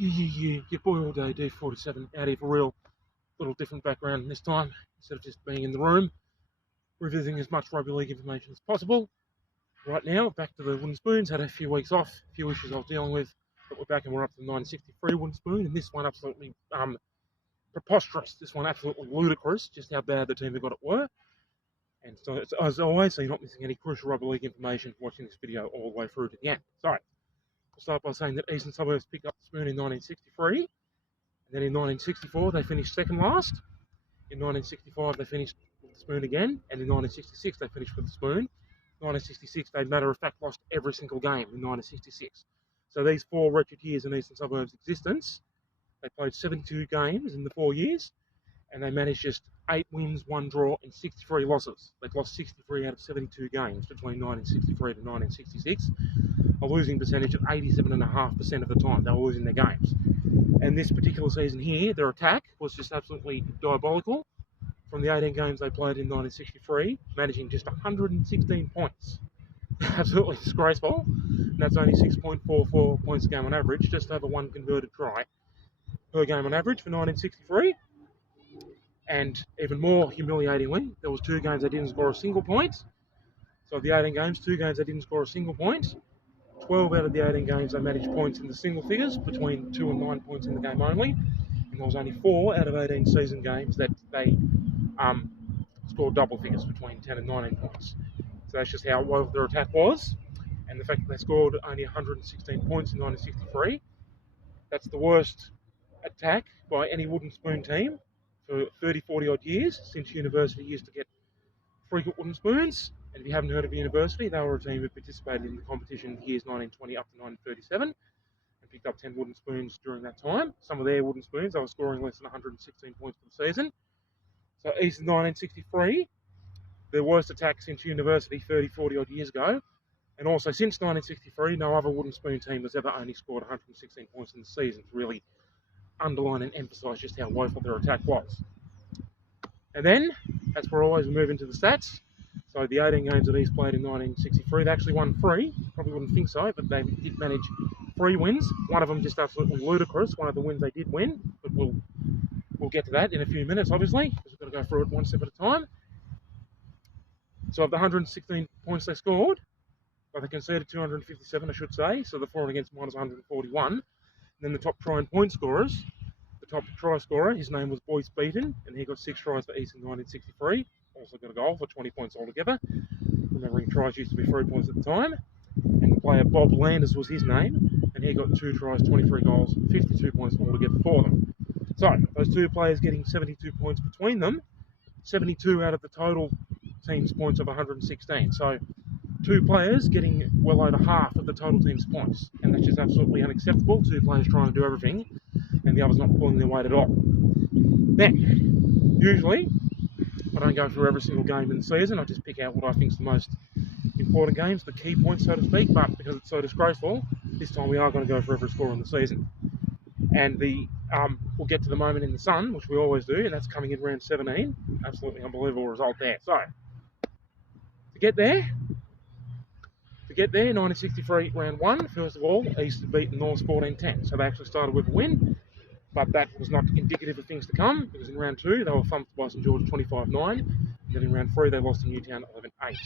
your boy all day D47 out here for real. Little different background this time, instead of just being in the room, revisiting as much rugby league information as possible. Right now, back to the wooden spoons. Had a few weeks off, a few issues I was dealing with, but we're back and we're up to the 1963 wooden spoon, and this one absolutely preposterous. This one absolutely ludicrous, just how bad the team that got it were. And so, as always, so you're not missing any crucial rugby league information watching this video all the way through to the end. So, I'll start by saying that Eastern Suburbs picked up the spoon in 1963, and then in 1964 they finished second last. In 1965 they finished with the spoon again, and in 1966 they finished with the spoon. 1966 they matter of fact lost every single game in 1966. So these 4 wretched years in Eastern Suburbs' existence, they played 72 games in the 4 years, and they managed just 8 wins, 1 draw, and 63 losses. They've lost 63 out of 72 games between 1963 to 1966, a losing percentage of 87.5% of the time they were losing their games. And this particular season here, their attack was just absolutely diabolical. From the 18 games they played in 1963, managing just 116 points. Absolutely disgraceful. And that's only 6.44 points a game on average, just over 1 converted try per game on average for 1963. And even more humiliatingly, there was 2 games they didn't score a single point. So of the 18 games, 2 games they didn't score a single point. 12 out of the 18 games they managed points in the single figures, between 2 and 9 points in the game only. And there was only 4 out of 18 season games that they scored double figures, between 10 and 19 points. So that's just how woeful their attack was. And the fact that they scored only 116 points in 1963, that's the worst attack by any wooden spoon team for 30, 40 odd years, since University used to get frequent wooden spoons. And if you haven't heard of University, they were a team who participated in the competition in the years 1920 up to 1937 and picked up 10 wooden spoons during that time. Some of their wooden spoons, they were scoring less than 116 points for the season. So Eastern 1963, their worst attack since University 30, 40 odd years ago. And also since 1963, no other wooden spoon team has ever only scored 116 points in the season, to really underline and emphasise just how woeful their attack was. And then, as per always, we move into the stats. So the 18 games that East played in 1963, they actually won 3. Probably wouldn't think so, but they did manage 3 wins. One of them just absolutely ludicrous. One of the wins they did win, but we'll get to that in a few minutes, obviously, because we've got to go through it one step at a time. So of the 116 points they scored, well, they conceded 257, I should say. So the for and against minus 141. And then the top try and point scorers. The top try scorer, his name was Boyce Beaton, and he got 6 tries for East in 1963. Also got a goal for 20 points altogether. Remembering tries used to be 3 points at the time. And the player Bob Landers was his name, and he got 2 tries, 23 goals, 52 points altogether for them. So those 2 players getting 72 points between them, 72 out of the total team's points of 116. So 2 players getting well over half of the total team's points, and that's just absolutely unacceptable. 2 players trying to do everything, and the others not pulling their weight at all. Then, usually, I don't go through every single game in the season. I just pick out what I think is the most important games, the key points, so to speak. But because it's so disgraceful, this time we are going to go for every score in the season. And we'll get to the moment in the sun, which we always do, and that's coming in round 17. Absolutely unbelievable result there. So, to get there, 1963 round 1, first of all, East had beaten North 14-10. So they actually started with a win. But that was not indicative of things to come, because in round 2 they were thumped by St George 25-9, and then in round 3 they lost to Newtown 11-8.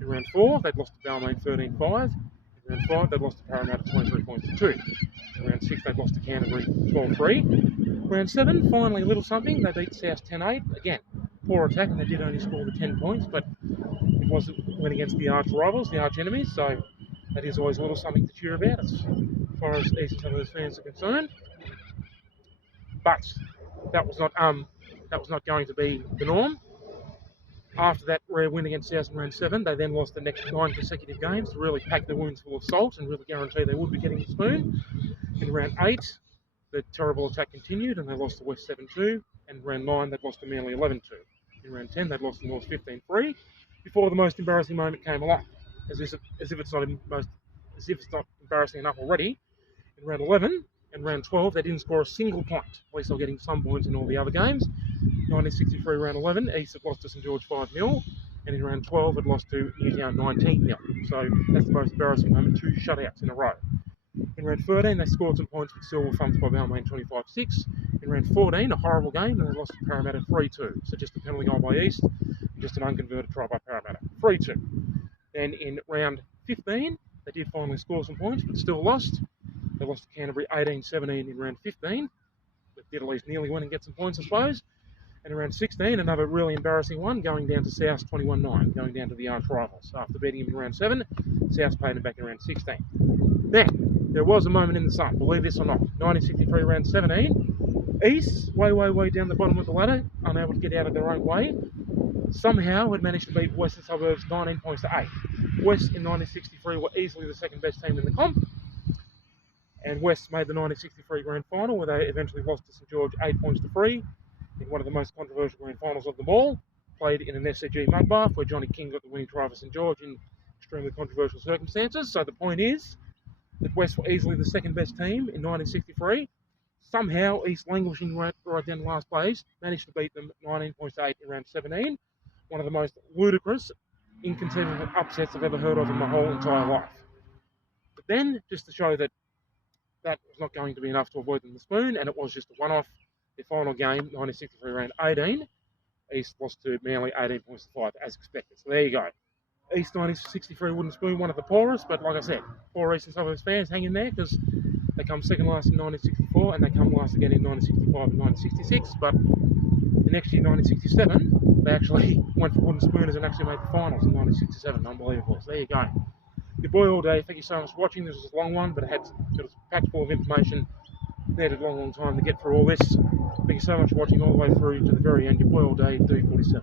In round 4 they'd lost to Balmain 13-5. In round 5 they'd lost to Parramatta 23 points to 2. In round 6 they'd lost to Canterbury 12-3. Round 7, finally a little something, they beat South 10-8. Again, poor attack, and they did only score the 10 points, but it went against the arch rivals, the arch enemies, so that is always a little something to cheer about as far as Eastern Suburbs fans are concerned. But that was not going to be the norm. After that rare win against South in round 7, they then lost the next 9 consecutive games to really pack their wounds full of salt and really guarantee they would be getting the spoon. In round 8, the terrible attack continued and they lost to West 7-2. And in round 9, they'd lost to Manly 11-2. In round 10, they'd lost to North 15-3. Before the most embarrassing moment came along, as if it's not embarrassing enough already. In round 11. And round 12, they didn't score a single point. At least they're getting some points in all the other games. 1963 round 11, East had lost to St George 5-0, and in round 12 had lost to Newtown 19-0. So that's the most embarrassing moment, 2 shutouts in a row. In round 13, they scored some points, but still were thumped by Balmain 25-6. In round 14, a horrible game, and they lost to Parramatta 3-2. So just a penalty goal by East, and just an unconverted try by Parramatta, 3-2. Then in round 15, they did finally score some points, but still lost. They lost to Canterbury 18-17 in round 15. They did at least nearly win and get some points, I suppose. And in round 16, another really embarrassing one, going down to South 21-9, going down to the arch rivals. After beating them in round 7, South paid them back in round 16. Then, there was a moment in the sun, believe this or not. 1963 round 17, East, way down the bottom of the ladder, unable to get out of their own way, somehow had managed to beat Western Suburbs 19 points to 8. West in 1963 were easily the second best team in the comp, and West made the 1963 grand final, where they eventually lost to St George 8 points to 3 in one of the most controversial grand finals of them all, played in an SCG mud bath where Johnny King got the winning try for St George in extremely controversial circumstances. So the point is that West were easily the second best team in 1963. Somehow, East, languishing right down the last place, managed to beat them 19 points to 8 in round 17. One of the most ludicrous, inconceivable upsets I've ever heard of in my whole entire life. But then, just to show that that was not going to be enough to avoid them the spoon, and it was just a one-off, the final game, 1963 round 18, East lost to Manly 18 points to 5, as expected. So there you go. East 1963 wooden spoon, one of the poorest, but like I said, poor Eastern Suburbs fans hang in there because they come second last in 1964 and they come last again in 1965 and 1966. But the next year, 1967, they actually went for wooden spooners and actually made the finals in 1967. Unbelievable. So there you go. Your boy all day. Thank you so much for watching. This was a long one, but it was packed full of information. Needed a long time to get through all this. Thank you so much for watching all the way through to the very end. Your boy all day, D47.